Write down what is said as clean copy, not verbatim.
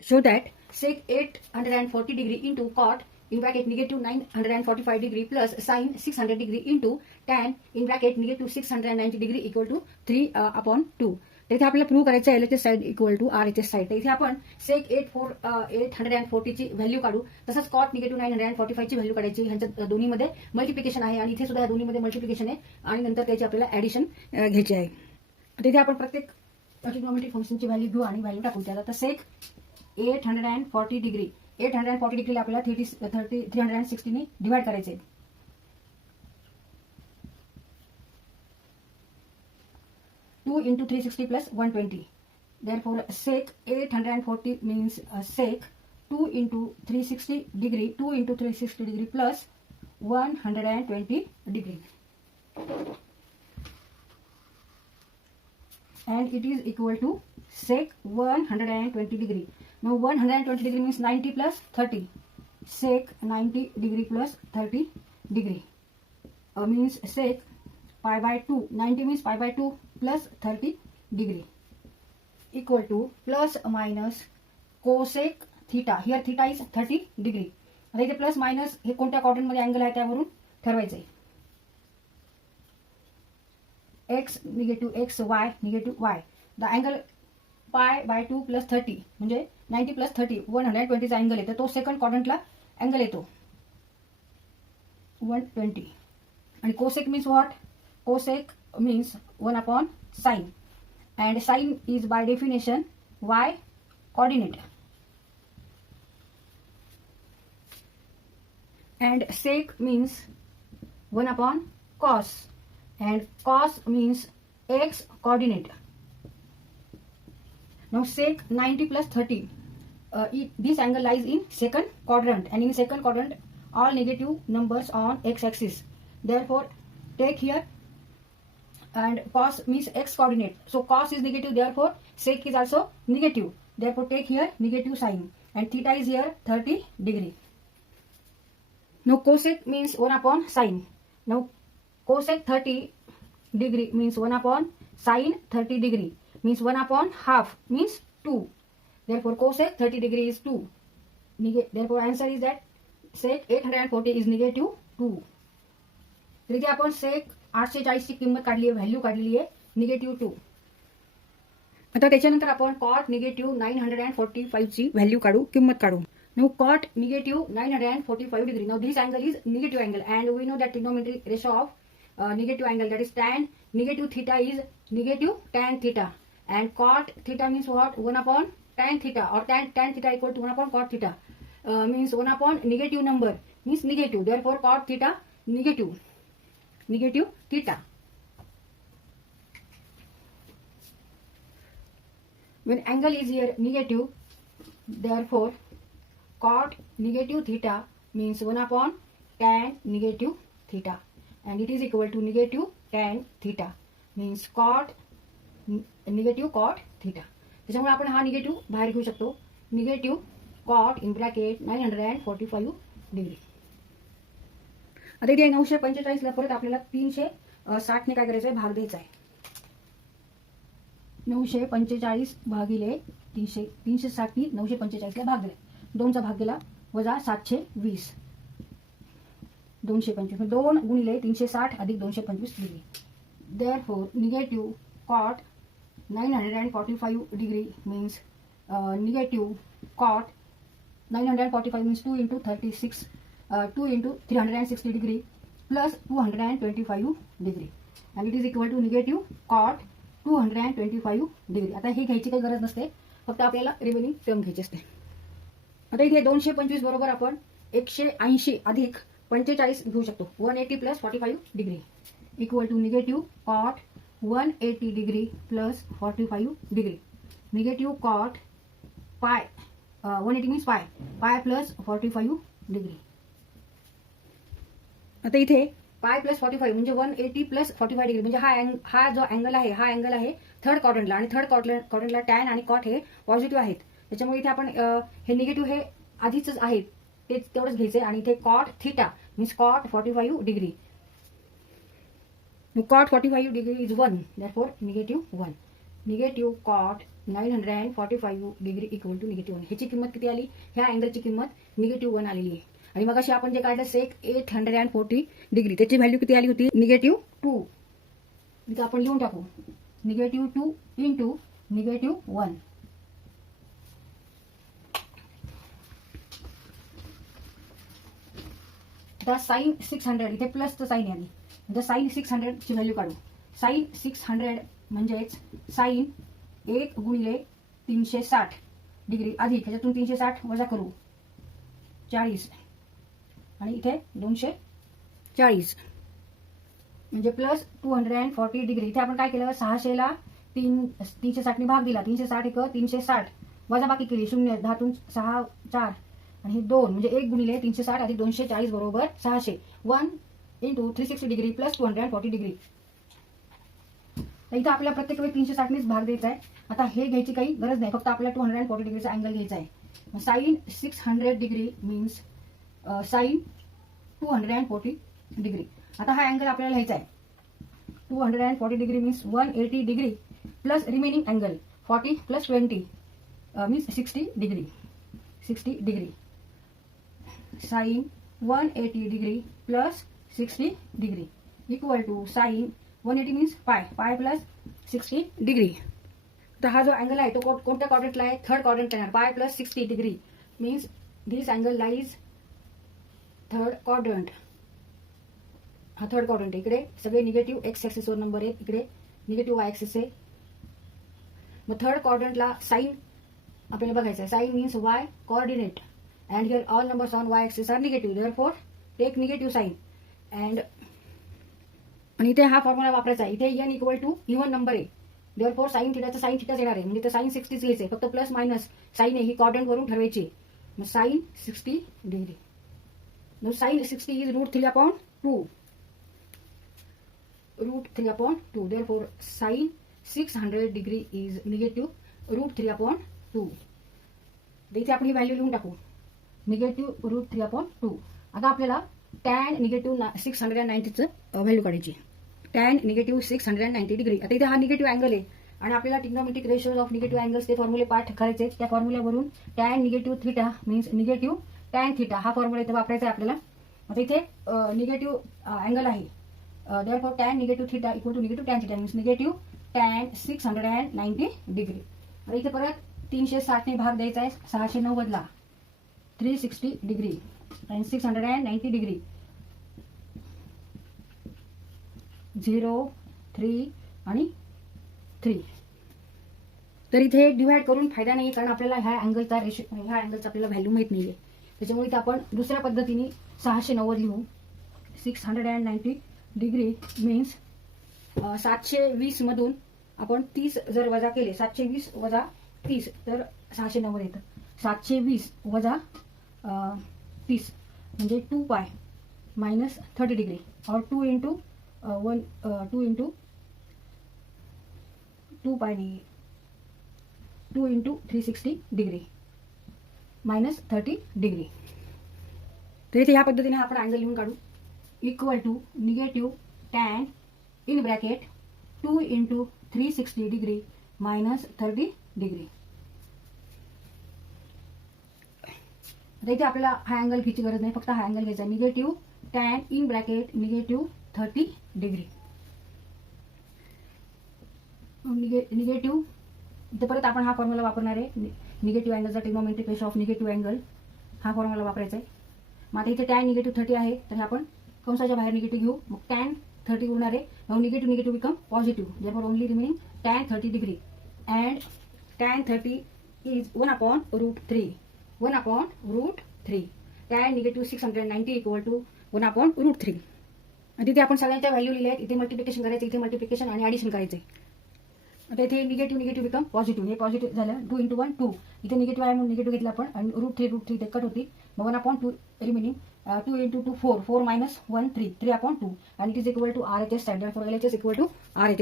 show that sec 840 degree into cot in bracket negative 945 degree plus sine 600 degree into tan in bracket negative 690 degree equal to 3/2. तर इथे आपल्याला prove करायचं L H S side equal to R H S side. तर इथे आपण सेक 840 ची value काढू. तसंच कॉट निगेटिव्ह 945 ची व्हॅल्यू काढायची. ह्यांच्या दोन्हीमध्ये मल्टिप्लिकेशन आहे आणि इथे सुद्धा या दोन्हीमध्ये मल्टिप्लिकेशन आहे आणि नंतर त्याची आपल्याला ऍडिशन घ्यायची आहे. तर इथे आपण प्रत्येक ट्रिग्नोमेट्रिक फंक्शनची व्हॅल्यू घेऊ आणि व्हॅल्यू टाकू. त्याला तर सेक 840 डिग्री 840 डिग्रीला आपल्याला 360 ने डिवाइड करायचे. Two into 360 plus 120. Therefore, sec 840 means sec 2 into 360 degree, 2 into 360 degree plus 120 degree. And it is equal to sec 120 degree. Now 120 degree means 90 plus 30. Sec 90 degree plus 30 degree. Means sec pi by 2. 90 means pi by 2 plus 30 degree. Equal to plus minus cosec theta. Here theta is 30 degree. आता इथे plus minus हे कोणत्या quadrant मध्ये angle आहे त्यावरून ठरवायचं आहे. X negative x Y negative Y. The angle pi by 2 plus 30 म्हणजे 90 प्लस 30 120 चा अँगल येतो. तो सेकंड क्वाड्रंटला अँगल येतो 120. आणि cosec means what? Cosec means 1 sine. And sine is by definition y coordinate. And sec means 1 cos. And cos means x coordinate. Now sec 90 plus 30. This angle lies in second quadrant. And in second quadrant all negative numbers on x axis. Therefore take here. And cos means x coordinate. So cos is negative, therefore sec is also negative. Therefore take here negative sign. And theta is here 30 degree. Now cosec means 1 sine. Now cosec 30 degree means 1 sine 30 degree. Means 1 half means 2. Therefore cosec 30 degree is 2. Therefore answer is that sec 840 is negative 2. तर इथे आपण सेक 840 ची किंमत काढली आहे, value काढलेली आहे negative 2. आता त्याच्यानंतर आपण कॉट निगेटिव्ह 945 ची व्हॅल्यू काढू, किंमत काढू. Now cot negative 945 degree. Now this angle is negative angle and we know that trigonometric ratio of negative angle that is tan negative theta is negative tan theta. And cot theta means what? 1 tan theta और tan theta equal to 1 cot theta. Means 1 negative number means negative. Therefore cot theta negative theta. When angle is here negative, therefore cot negative theta means 1 tan negative theta, and it is equal to negative tan theta means cot negative cot theta. त्याच्यामुळे आपण हा negative बाहेर घेऊ शकतो. Negative cot in bracket 945 degree. आता इथे 945 ला परत आपल्याला 360 ने काय करायचं आहे? भाग द्यायचा आहे. 945 भागिले 360 नी 945 ला भाग दिला. 2 चा भाग दिला वजा 720 225. 2 गुणिले 360 अधिक 225 degree. Therefore negative cot 945 degree means negative cot 945 means 2 into 36 2 into 360 degree plus 225 degree, and it is equal to negative cot 225 degree. आता हे घ्यायची काही गरज नसते, फक्त आपल्याला रिमेनिंग टर्म घ्यायची असते. आता इथे 225 बरोबर आपण 180 अधिक 45 घेऊ शकतो. 180 plus 45 degree equal to negative cot 180 degree plus 45 degree. Negative cot pi 180 means pi plus 45 degree. आता इथे पाय प्लस 45 म्हणजे 180 प्लस 45 डिग्री म्हणजे हा जो अँगल आहे हा अँगल आहे थर्ड क्वाड्रंटला, आणि थर्ड क्वाड्रंटला टॅन आणि कॉट हे पॉझिटिव्ह आहेत. त्याच्यामुळे इथे आपण हे निगेटिव्ह हे आधीच आहेत ते तेवढंच घ्यायचंय. आणि इथे cot theta means cot 45 degree. Cot 45 degree is 1, therefore negative 1. Negative cot 945 degree equal to -1. ह्याची किंमत किती आली? ह्या अँगलची किंमत -1 आलेली आहे. आणि मग अशी आपण जे काढलं सेक 840 डिग्री, त्याची व्हॅल्यू किती आली होती? -2. इथं आपण लिहून टाकू -2 इंटू -1. आता साइन 600, इथे प्लसचं साइन आली. आता साइन 600 ची व्हॅल्यू काढू. साइन 600 म्हणजेच साइन 1 गुणिले 360 डिग्री अधिक ह्याच्यातून 360 वजा करू 40 आणि इथे 240 म्हणजे प्लस 240 डिग्री. इथे आपण काय केलं? 600 ला 360 ने भाग दिला. 360 × 360 वजा बाकी केली 0. 10 6 4 आणि 2 म्हणजे 1 गुणिले 360 अधिक 240 बरोबर 600. 1 इंटू 360 डिग्री प्लस 240 डिग्री. इथं आपल्याला प्रत्येक वेळी 360 नेच भाग द्यायचा आहे. आता हे घ्यायची काही गरज नाही, फक्त आपल्याला 240 डिग्रीचा अँगल घ्यायचा आहे. Sine 600 degree means sine 240 degree. आता हा अँगल आपल्याला लिहायचा आहे. 240 degree means 180 degree plus remaining angle 40 plus 20 means 60 degree. 60 degree. Sine 180 degree plus 60 degree equal to sine 180 means pi plus 60 degree. तर हा जो अँगल आहे तो कोणत्या क्वाड्रंटला आहे? थर्ड क्वाड्रंट येणार. पाय प्लस 60 डिग्री मीन्स दिस अँगल लाईज थर्ड क्वाड्रंट. हा थर्ड क्वाड्रंट आहे. इकडे सगळे निगेटिव्ह एक्स ऍक्सिसवर नंबर आहेत, इकडे निगेटिव्ह वाय ऍक्सिस आहे. मग थर्ड क्वाड्रंटला साइन आपल्याला बघायचं आहे. Sine means Y coordinate and here all numbers on y-axis are negative, therefore take negative sign. and आणि इथे हा फॉर्म्युला वापरायचा आहे. इथे n equal to even number आहे, therefore साइन थिटाचं साइन थिटाच येणार आहे. म्हणजे ते साइन 60 घ्यायचे, फक्त प्लस मायनस साइन आहे ही क्वाड्रंट वरून ठरवायची. मग साइन 60 डिग्री. मग sine 60 is √3/2. √3/2. therefore sine 600 degree is negative √3/2. इथे आपण ही व्हॅल्यू लिहून टाकू निगेटिव्ह √3/2. आता आपल्याला टॅन निगेटिव्ह 690चं व्हॅल्यू काढायची. Tan negative 690 degree. आता इथे हा निगेटिव्ह अँगल आहे आणि आपल्याला trigonometric ratios of negative angles ते फॉर्म्युले पाठ करायचे. त्या फॉर्म्युल्यावरून tan negative theta means negative tan theta हा फॉर्म्युला इथे वापरायचा आहे आपल्याला. आता इथे निगेटिव्ह अँगल आहे, therefore tan negative theta equal to negative tan theta means negative tan 690 degree. आता इथे परत 360 ने भाग द्यायचा आहे 690 ला. 360 डिग्री आणि 690 डिग्री. 0 3 आणि 3. तर इथे डिवाइड करून फायदा नाही, कारण आपल्याला ह्या अँगलचा आपल्याला व्हॅल्यू माहित नाहीये. त्याच्यामुळे इथे आपण दुसऱ्या पद्धतीने 690 लिहू. 690 डिग्री मीन्स 720 मधून आपण 30 जर वजा केले, 720 वजा 30 तर 690 येतं. 720 वजा 30 म्हणजे 2 पाय मायनस 30 डिग्री और 2 इंटू 2 पाय नहीं 2 इंटू 360 डिग्री मायनस 30 डिग्री. तर इथे ह्या पद्धतीने आपण अँगल लिहून काढू. Equal to negative tan in bracket 2 into 360 degree minus 30 degree. आता इथे आपल्याला हा अँगल घ्यायची गरज नाही, फक्त हा अँगल घ्यायचा. Negative tan in bracket negative 30 degree. Negative इथे परत आपण हा फॉर्म्युला वापरणार आहे. निगेटिव्ह अँगलचा trigonometric ratio of negative angle हा फॉर्म्युला वापरायचा आहे. मग आता इथे टॅन निगेटिव्ह 30 आहे, तर आपण कंसाच्या बाहेर निगेटिव्ह घेऊ. मग टॅन 30 होणार आहे. मग negative negative become positive. therefore only remaining tan 30 degree. And tan 30 is 1/√3. 1/√3. Tan negative 690 equal to 1/√3. तिथे आपण सगळ्यांच्या व्हॅल्यू लिहिल्या आहेत. इथे मल्टिप्लिकेशन करायचं, इथे मल्टिप्लिकेशन आणि ॲडिशन करायचे. आता इथे निगेटिव्ह निगेटिव्ह बिकम पॉझिटिव्ह. हे पॉझिटिव्ह झालं. 2 × 1 2. इथे निगेटिव्ह आहे म्हणून निगेटिव्ह घेतला आपण आणि √3 ते कट होती. मग 1/2 रिमेनिंग 2 × 2 4 4 - 1 3 3/2 आणि it is equal to RHS side. therefore LHS equal to RHS.